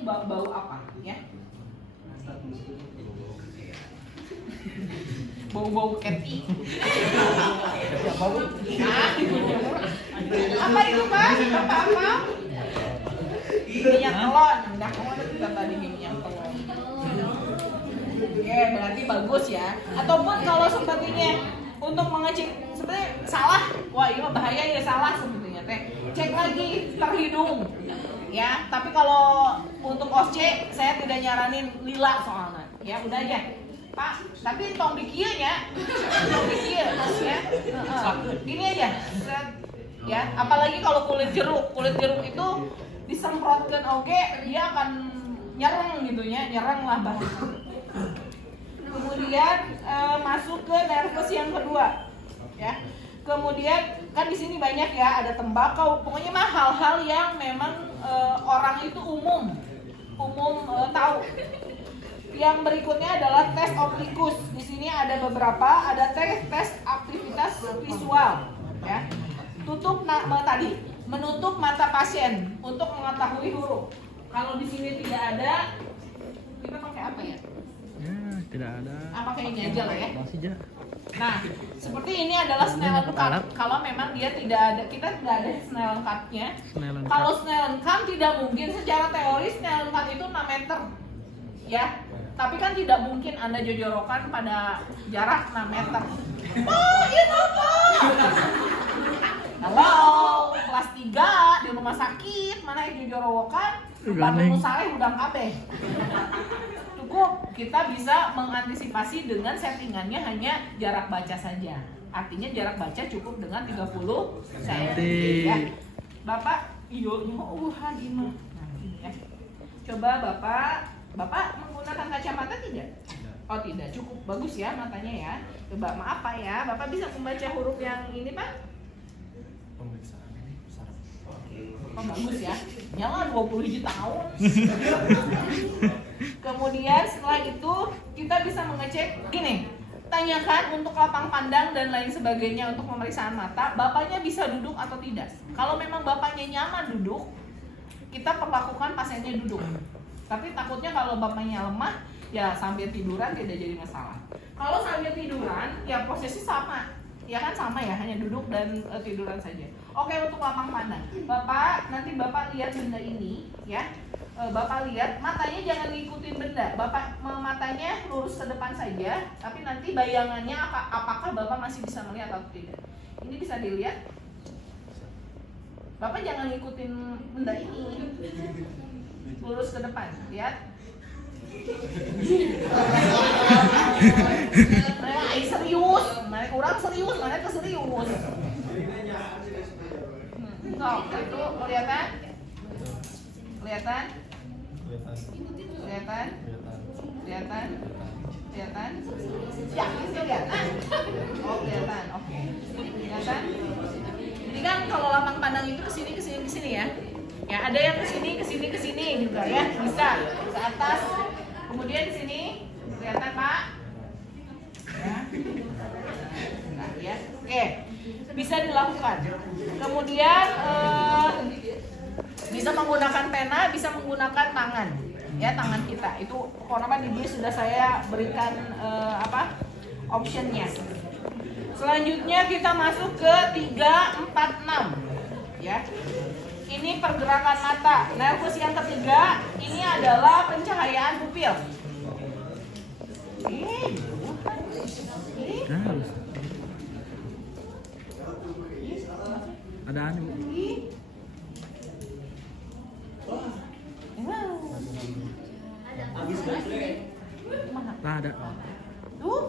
ini bau apa ya? Bau keti. Apa itu Pak? Apa? Minyak telon. Minyak telon kita tadi minyak telon. Oke, berarti bagus ya. Ataupun kalau sepertinya untuk mengecek seperti salah, wah ini bahaya ya, salah sebetulnya teh. Cek lagi terhidung. Ya, tapi kalau untuk OSC saya tidak nyaranin lila soalnya. Ya, udah aja. Pak, tapi tong di kieu nya. Tong di kieu ya. Gini aja. Ya, apalagi kalau kulit jeruk. Kulit jeruk itu disemprotkan oke, dia akan nyereng gitu ya, nyereng lah bahasa. Kemudian masuk ke nervus yang kedua. Ya. Kemudian kan di sini banyak ya, ada tembakau, pokoknya mah hal-hal yang memang orang itu umum tahu. Yang berikutnya adalah tes optikus. Di sini ada beberapa, ada tes aktivitas visual, ya. Menutup mata pasien untuk mengetahui huruf. Kalau di sini tidak ada, kita pakai apa ya? Ya, tidak ada. Pakai ini aja lah ya. Masih aja. Nah, seperti ini adalah Snellen cut. Kalau memang dia tidak ada, kita tidak ada Snellen cut-nya. Kalau Snellen cut tidak mungkin, secara teori Snellen cut itu 6 meter. Ya. Tapi kan tidak mungkin Anda jojorokan pada jarak 6 meter. Oh, itu apa? Halo, kelas 3 di rumah sakit, mana yang jojorokan? Bandung Saleh udang kabeh. Cukup, kita bisa mengantisipasi dengan settingannya hanya jarak baca saja. Artinya jarak baca cukup dengan 30 cm ya. Bapak, iyo uhan ini. Nah, ini ya. Coba Bapak menggunakan kacamata tidak? Oh tidak, cukup bagus ya matanya ya. Coba maaf Pak ya, Bapak bisa membaca huruf yang ini Pak? Oh bagus ya, jangan 20 tahun. Kemudian setelah itu kita bisa mengecek gini, tanyakan untuk lapang pandang dan lain sebagainya untuk pemeriksaan mata, bapaknya bisa duduk atau tidak. Kalau memang bapaknya nyaman duduk, kita perlakukan pasiennya duduk. Tapi takutnya kalau bapaknya lemah, ya sambil tiduran tidak jadi masalah. Kalau sambil tiduran, ya posisi sama, ya kan sama ya, hanya duduk dan tiduran saja. Oke, untuk lapang pandang, Bapak nanti Bapak lihat benda ini, ya. Bapak lihat matanya jangan ngikutin benda, Bapak matanya lurus ke depan saja, tapi nanti bayangannya apakah Bapak masih bisa melihat atau tidak. Ini bisa dilihat. Bapak jangan ngikutin benda ini, lurus ke depan, lihat. Serius, kurang serius, mana keserius. Itu kelihatan? Kelihatan? Yakin kelihatan? Oh kelihatan, oke. Kelihatan? Ini kan kalau lapang pandang itu kesini ya. Ya ada yang kesini juga ya, bisa ke atas. Kemudian di sini kelihatan Pak? Ya. Nah, ya. Oke, bisa dilakukan. Kemudian bisa menggunakan pena, bisa menggunakan tangan. Ya, tangan kita. Itu pokoknya di sudah saya berikan optionnya. Selanjutnya kita masuk ke 3, 4, 6. Ya. Ini pergerakan mata. Nervus yang ketiga, ini adalah pencahayaan pupil. Ada anu. Nah, ada. Tuh.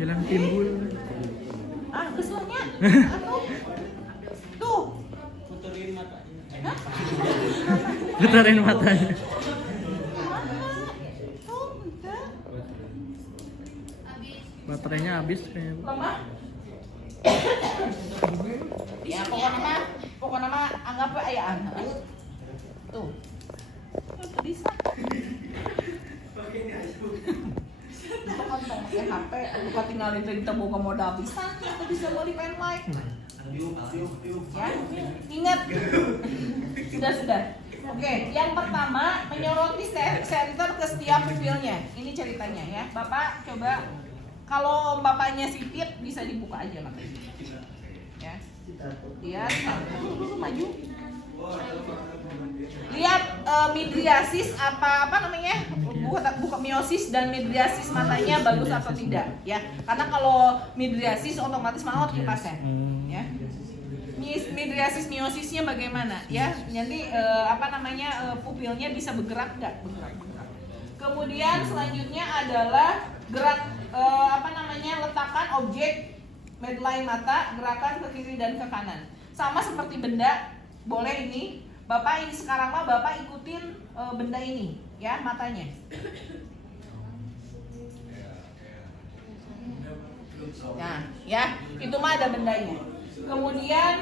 Hilang timbul. Keselnya. Tuh. Putarin matanya. Baterainya habis kayaknya. Lemah. Ya pokoknya mah anggap ayaan. Tuh. Bisa. Pakai HP, buka tinggalin kita buka modal bisa beli pen mic. Ya, ingat. Sudah. Oke, yang pertama menyoroti center ke setiap pupilnya. Ini ceritanya ya. Bapak coba, kalau bapaknya sipit bisa dibuka aja matanya. Ya. Lihat, maju. Lihat midriasis apa namanya? Buka miosis dan midriasis matanya bagus atau tidak ya. Karena kalau midriasis otomatis maut kipasnya. Ya. Midriasis miosisnya bagaimana ya, nanti pupilnya bisa bergerak nggak, bergerak. Kemudian selanjutnya adalah gerak letakkan objek medline mata, gerakan ke kiri dan ke kanan, sama seperti benda. Boleh ini bapak, ini sekarang mah bapak ikutin benda ini ya, matanya. Nah ya, itu mah ada bendanya. Kemudian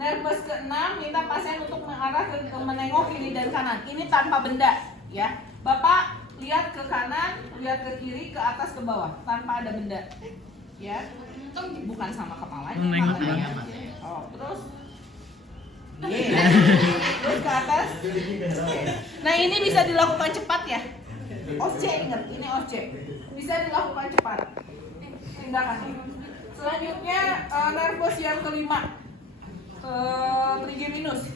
nervus ke-6 minta pasien untuk mengarah menengok kiri dan kanan. Ini tanpa benda ya. Bapak lihat ke kanan, lihat ke kiri, ke atas, ke bawah tanpa ada benda. Ya. Bukan sama kepalanya. Menengok. Oh, terus terus ke atas. Nah, ini bisa dilakukan cepat ya. OC, ingat, ini OC. Bisa dilakukan cepat. Tindakannya. Selanjutnya nervus yang kelima, trigeminus.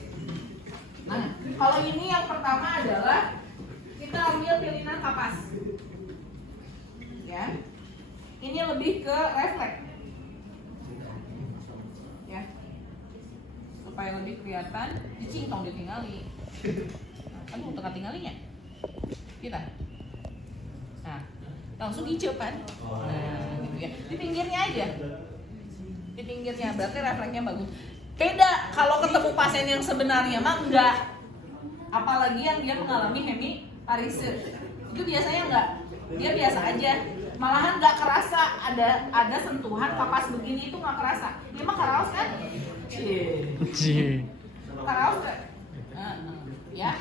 Nah, kalau ini yang pertama adalah kita ambil pilihan kapas. Ya, ini lebih ke refleks. Ya, supaya lebih kelihatan, dicingtong ditinggali. Aduh, tengah tinggalinya. Kita. Nah, langsung hijau kan? Nah, gitu ya. Di pinggirnya aja. Di pinggirnya, berarti refleksnya bagus. Beda kalau ketemu pasien yang sebenarnya mah enggak. Apalagi yang dia mengalami hemiparesis. Itu biasanya enggak. Dia biasa aja. Malahan enggak kerasa ada sentuhan kapas begini, itu enggak kerasa. Dia mah karaos kan? Karaos kan? Ya.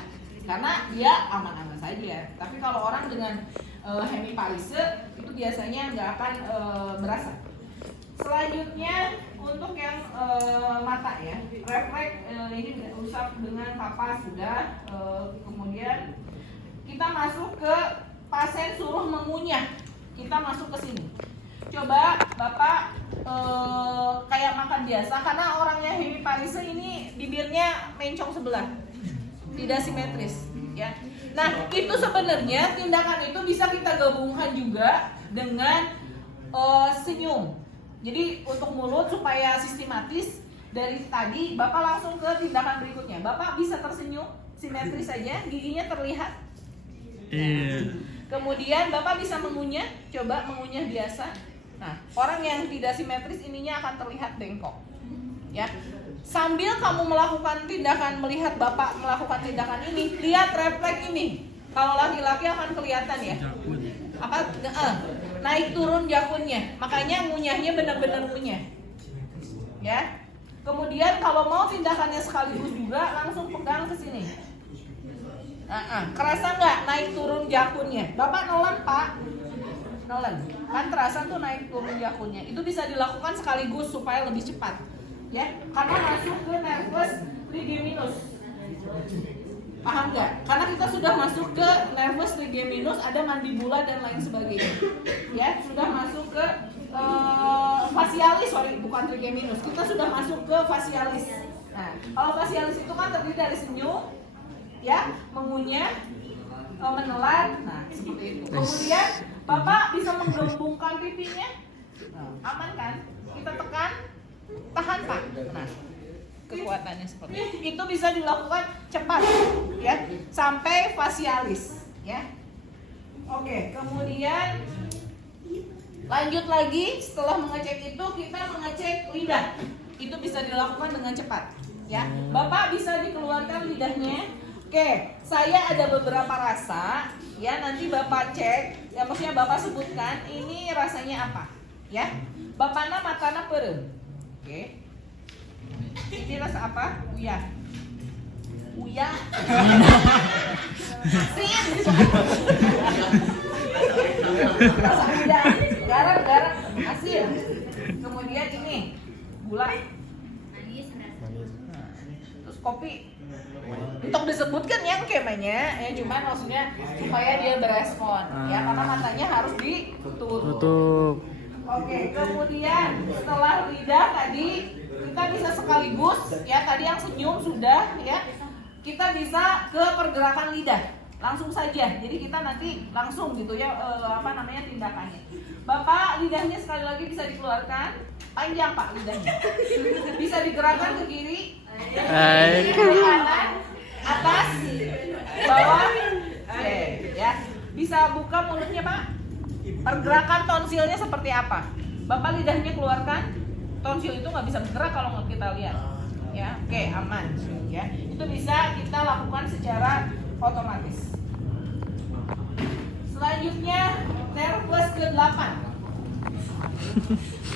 Karena dia aman-aman saja. Tapi kalau orang dengan hemiparesis itu biasanya nggak akan berasa. Selanjutnya untuk yang mata ya, refleks ini rusak dengan kapas sudah. Kemudian kita masuk ke pasien suruh mengunyah. Kita masuk ke sini. Coba bapak kayak makan biasa, karena orangnya hemiparesis ini bibirnya mencong sebelah, tidak simetris ya. Nah, itu sebenarnya tindakan itu bisa kita gabungkan juga dengan senyum. Jadi untuk mulut supaya sistematis, dari tadi Bapak langsung ke tindakan berikutnya. Bapak bisa tersenyum simetris saja, giginya terlihat. Iya. Kemudian Bapak bisa mengunyah, coba mengunyah biasa. Nah, orang yang tidak simetris ininya akan terlihat bengkok. Ya. Sambil kamu melakukan tindakan, melihat Bapak melakukan tindakan ini, lihat refleks ini. Kalau laki-laki akan kelihatan ya. Apa? Naik turun jakunnya. Makanya ngunyahnya benar-benar ngunyah. Ya. Kemudian kalau mau tindakannya sekaligus juga, langsung pegang ke sini. Kerasa nggak naik turun jakunnya? Bapak nolen Pak. Nolen. Kan terasa tuh naik turun jakunnya. Itu bisa dilakukan sekaligus supaya lebih cepat. Ya, karena masuk ke nervus trigeminus. Paham nggak? Karena kita sudah masuk ke nervus trigeminus, ada mandibula dan lain sebagainya. Ya, sudah masuk ke facialis, bukan trigeminus. Kita sudah masuk ke facialis. Nah, kalau facialis itu kan terdiri dari senyum, ya, mengunyah, menelan, nah seperti itu. Kemudian Bapak bisa menggembungkan pipinya, aman kan? Kita tekan. Tahan Pak. Nah, kekuatannya seperti itu. Itu bisa dilakukan cepat ya, sampai facialis ya. Oke, kemudian lanjut lagi setelah mengecek itu kita mengecek lidah. Itu bisa dilakukan dengan cepat ya. Bapak bisa dikeluarkan lidahnya. Oke, saya ada beberapa rasa ya, nanti Bapak cek ya, maksudnya Bapak sebutkan ini rasanya apa ya. Bapakna matana perem. Oke. Ini rasa apa? Uyah. Uyah. Asin. Rasa uyah. Garam, asin. Kemudian ini gula. Terus kopi. Untuk disebutkan yang kemanya, ya cuman maksudnya supaya dia berespon, ya karena matanya harus ditutup. Tutup. Oke, kemudian setelah lidah tadi kita bisa sekaligus, ya tadi yang senyum sudah, ya kita bisa ke pergerakan lidah langsung saja. Jadi kita nanti langsung gitu ya tindakannya. Bapak lidahnya sekali lagi bisa dikeluarkan, panjang Pak lidahnya, bisa digerakkan ke kiri, ke kanan, atas, bawah, ya. Bisa buka mulutnya Pak. Pergerakan tonsilnya seperti apa? Bapak lidahnya keluarkan, tonsil itu nggak bisa bergerak kalau nggak kita lihat. Ya, oke, aman. Ya, itu bisa kita lakukan secara otomatis. Selanjutnya nervus ke-8.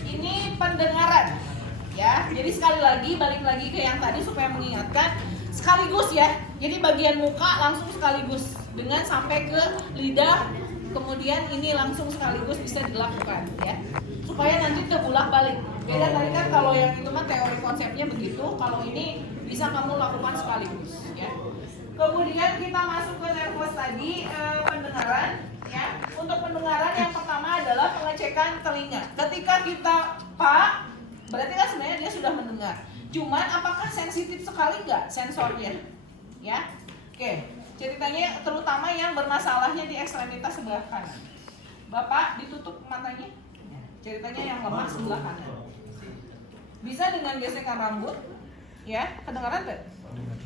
Ini pendengaran. Ya, jadi sekali lagi balik lagi ke yang tadi supaya mengingatkan sekaligus ya. Jadi bagian muka langsung sekaligus dengan sampai ke lidah, kemudian ini langsung sekaligus bisa dilakukan ya. Supaya nanti terbulak-balik. Beda tadi kan kalau yang itu mah teori konsepnya begitu, kalau ini bisa kamu lakukan sekaligus ya. Kemudian kita masuk ke nervus tadi, pendengaran ya. Untuk pendengaran yang pertama adalah pengecekan telinga. Ketika kita Pak, berarti kan sebenarnya dia sudah mendengar. Cuman apakah sensitif sekali nggak sensornya? Ya, oke. Ceritanya terutama yang bermasalahnya di ekstremitas sebelah kanan. Bapak ditutup matanya. Ceritanya yang lemah sebelah kanan. Bisa dengan gesekan rambut, ya. Kedengaran nggak?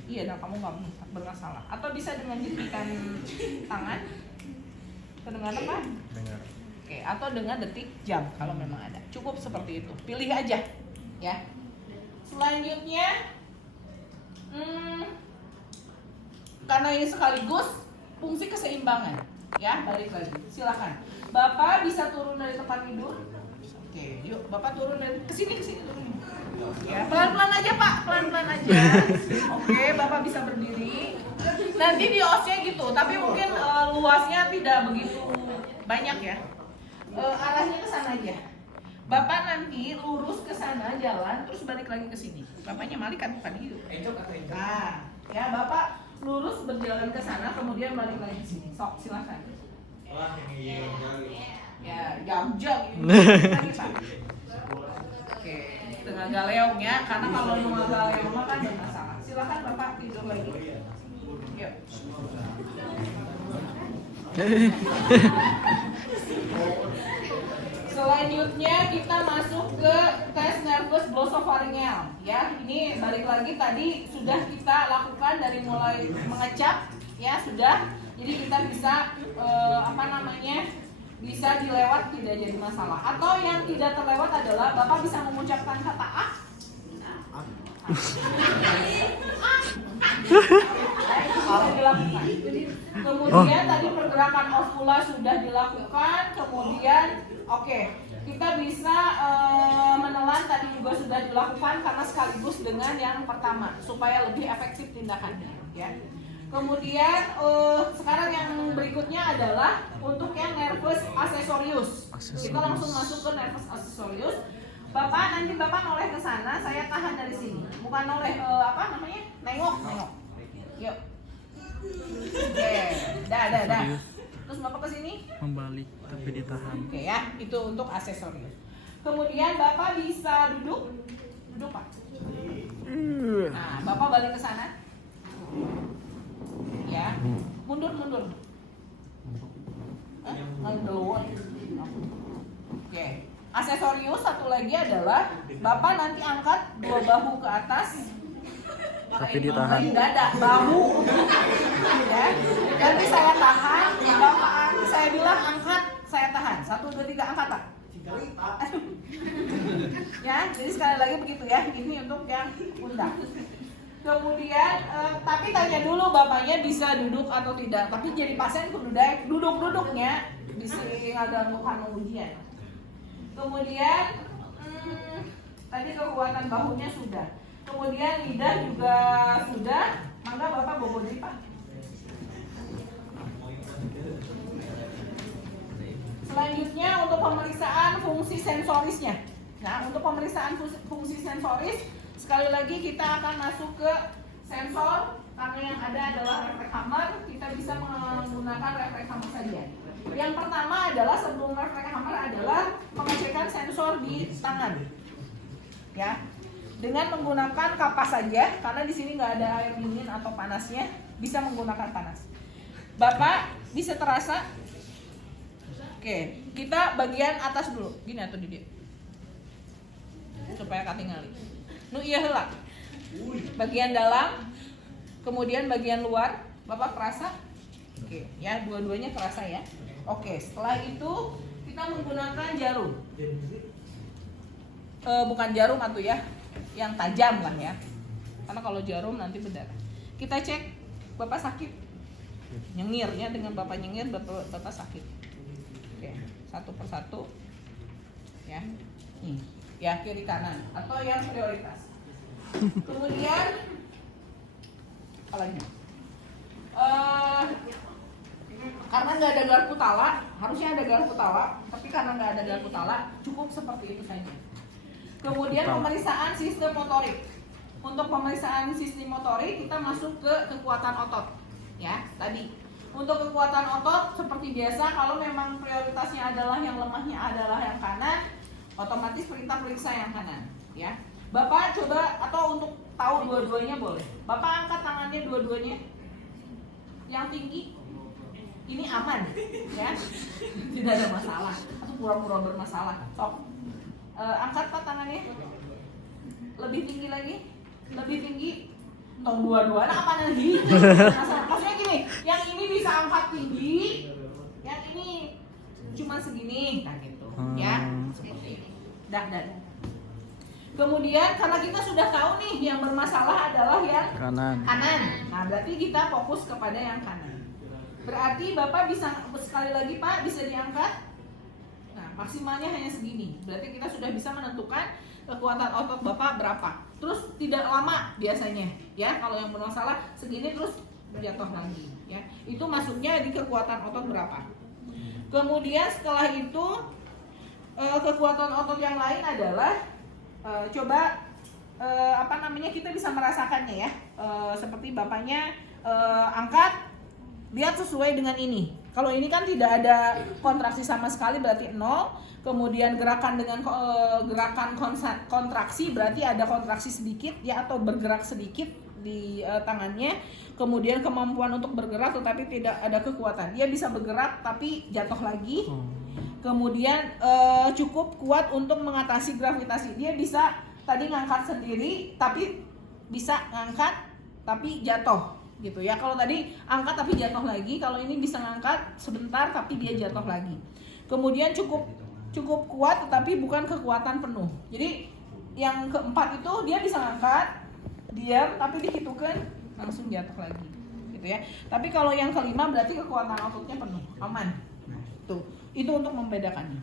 Iya, nah kamu nggak bermasalah. Atau bisa dengan jentikan tangan. Kedengaran apa? Dengar. Oke, atau dengan detik jam kalau memang ada. Cukup seperti itu. Pilih aja, ya. Selanjutnya, karena ini sekaligus fungsi keseimbangan, ya balik lagi. Silakan. Bapak bisa turun dari tempat tidur. Oke, yuk Bapak turun dari kesini turun. Ya, pelan-pelan aja Pak, pelan-pelan aja. Oke, Bapak bisa berdiri. Nanti di osnya gitu, tapi mungkin luasnya tidak begitu banyak ya. Arahnya ke sana aja. Bapak nanti lurus ke sana jalan, terus balik lagi ke sini. Bapaknya Malik kan bukan hidup. Nah, ya Bapak lurus berjalan ke sana, kemudian balik lagi ke sini. Sok, silakan. Ya, jam-jam ini. Lagi Pak. Oke, tengah galeong ya, karena kalau tengah galeong mah kan bermasalah. Silakan Bapak tidur lagi. Yuk. Selanjutnya kita masuk ke tes nervus glosopharyngeal ya. Ini balik lagi tadi sudah kita lakukan dari mulai mengecap ya sudah. Jadi kita bisa bisa dilewat tidak jadi masalah. Atau yang tidak terlewat adalah Bapak bisa mengucapkan kata A. Bisa dilakukan. Kemudian tadi pergerakan ovula sudah dilakukan. Kemudian kita bisa menelan tadi juga sudah dilakukan karena sekaligus dengan yang pertama supaya lebih efektif tindakannya ya. Kemudian sekarang yang berikutnya adalah untuk yang nervus accessorius. Kita langsung masuk ke nervus accessorius. Nanti Bapak noleh ke sana, saya tahan dari sini. Bukan noleh nengok. Yuk. Oke, dah. Terus Bapak ke sini? Membalik tapi ditahan. Oke ya, itu untuk aksesorius. Kemudian Bapak bisa duduk Pak. Nah, Bapak balik ke sana. Ya, mundur. Oke. Aksesorius satu lagi adalah Bapak nanti angkat dua bahu ke atas. Tapi ditahan. Dada, bahu. Ya. Nanti saya tahan, Bapak saya bilang angkat, saya tahan. 1, 2, 3 angkat, Pak. Ya, jadi sekali lagi begitu ya. Ini untuk yang pundak. Kemudian, tapi tanya dulu bapaknya bisa duduk atau tidak. Tapi jadi pasien kudu duduk-duduknya bisa ngaganggu kanu ujian. Kemudian, tadi kekuatan bahunya sudah. Kemudian lidah juga sudah. Mangga Bapak bobo diri Pak. Selanjutnya untuk pemeriksaan fungsi sensorisnya. Nah, untuk pemeriksaan fungsi sensoris sekali lagi kita akan masuk ke sensor tangan. Ya. Dengan menggunakan kapas saja, karena di sini nggak ada air dingin atau panasnya, bisa menggunakan panas. Bapak bisa terasa? Oke, kita bagian atas dulu. Gini atau di dia? Supaya katingali. Nu iya heula. Bagian dalam, kemudian bagian luar. Bapak terasa? Oke, ya dua-duanya terasa ya. Oke, setelah itu kita menggunakan jarum. Bukan jarum atuh ya, yang tajam lah ya. Karena kalau jarum nanti berdarah. Kita cek, Bapak sakit? Nyengir ya, dengan Bapak nyengir Bapak sakit. Oke, satu persatu. Ya. Nih, ya kiri kanan atau yang prioritas. Kemudian apa lagi? Karena nggak ada garpu tala, harusnya ada garpu tala, tapi karena nggak ada garpu tala, cukup seperti itu saja. Kemudian pemeriksaan sistem motorik. Untuk pemeriksaan sistem motorik kita masuk ke kekuatan otot. Ya, tadi. Untuk kekuatan otot seperti biasa, kalau memang prioritasnya adalah yang lemahnya adalah yang kanan, otomatis perintah periksa yang kanan. Ya, Bapak coba atau untuk tahu dua-duanya boleh. Bapak angkat tangannya dua-duanya. Yang tinggi, ini aman, ya, tidak ada masalah atau pura-pura bermasalah. Sok. Angkat Pak tangannya, lebih tinggi lagi, lebih tinggi, tong dua-dua, nah apa lagi? Maksudnya gini, yang ini bisa angkat tinggi, yang ini cuma segini, nah gitu, ya, seperti ini. Dah. Kemudian karena kita sudah tahu nih yang bermasalah adalah yang kanan. Nah berarti kita fokus kepada yang kanan. Berarti Bapak bisa sekali lagi Pak bisa diangkat. Maksimalnya hanya segini. Berarti kita sudah bisa menentukan kekuatan otot Bapak berapa. Terus tidak lama biasanya, ya. Kalau yang bermasalah segini terus jatuh lagi, ya. Itu masuknya di kekuatan otot berapa. Kemudian setelah itu kekuatan otot yang lain adalah kita bisa merasakannya ya. Seperti Bapaknya angkat, lihat sesuai dengan ini. Kalau ini kan tidak ada kontraksi sama sekali berarti 0. Kemudian gerakan dengan gerakan kontraksi berarti ada kontraksi sedikit ya atau bergerak sedikit di tangannya. Kemudian kemampuan untuk bergerak tetapi tidak ada kekuatan. Dia bisa bergerak tapi jatuh lagi. Kemudian cukup kuat untuk mengatasi gravitasi. Dia bisa tadi ngangkat sendiri tapi bisa ngangkat tapi jatuh. Gitu ya. Kalau tadi angkat tapi jatuh lagi, kalau ini bisa ngangkat sebentar tapi dia jatuh lagi. Kemudian cukup kuat tetapi bukan kekuatan penuh. Jadi yang keempat itu dia bisa ngangkat, diam tapi dihitungkan langsung jatuh lagi. Gitu ya. Tapi kalau yang kelima berarti kekuatan ototnya penuh, aman. Tuh, itu untuk membedakannya.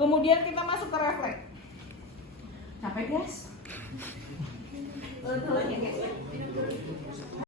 Kemudian kita masuk ke refleks. Capek guys? Guys.